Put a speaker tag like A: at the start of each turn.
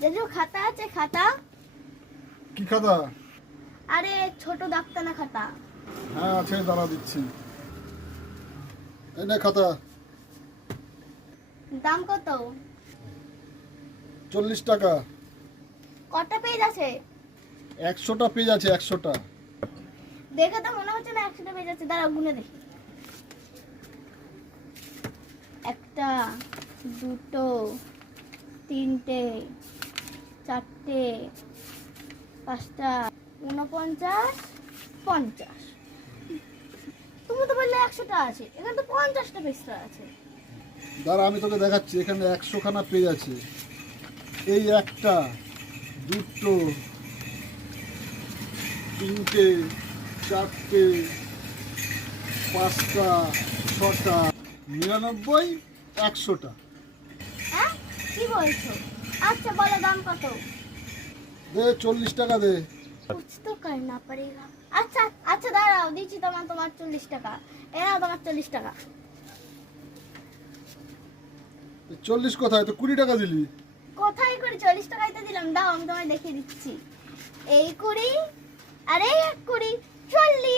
A: দাদু খাতা আছে খাতা।
B: কি খাতা?
A: আরে ছোট দাক্তানা খাতা।
B: হ্যাঁ আছে দাঁড়া দিচ্ছি। এই নে খাতা।
A: দাম কত?
B: চল্লিশ টাকা।
A: কটা পেজ আছে?
B: একশোটা পেজ আছে একশোটা।
A: দেখে তো মনে হচ্ছে না একশোটা পেজ আছে। দাঁড়া গুনে দেখি। একটা দুটো তিনটে চারটে পাঁচটা উনপঞ্চাশ পঞ্চাশ। তুমি তো বললে একশোটা আছে এখানে তো পঞ্চাশটা পেজটা আছে।
B: দাঁড়া আমি তোকে দেখাচ্ছি এখানে একশো খানা পেজ আছে। এই একটা দুটো তিনটে চারটে পাঁচটা ছটা নিরানব্বই একশোটা।
A: হ্যাঁ? কি বলছো? আচ্ছা বলো দাম কত?
B: দে চল্লিশ টাকা দে।
A: না আচ্ছা আচ্ছা দাঁড়াও দিচ্ছি তোমার তোমার চল্লিশ টাকা। এরা তোমার চল্লিশ টাকা।
B: চল্লিশ কোথায়? তো কুড়ি টাকা দিলি।
A: কোথায় করে চল্লিশ টাকায় দিলাম। দাও আমি তোমায় দেখিয়ে দিচ্ছি। এই কুড়ি আরে এক কুড়ি চল্লিশ।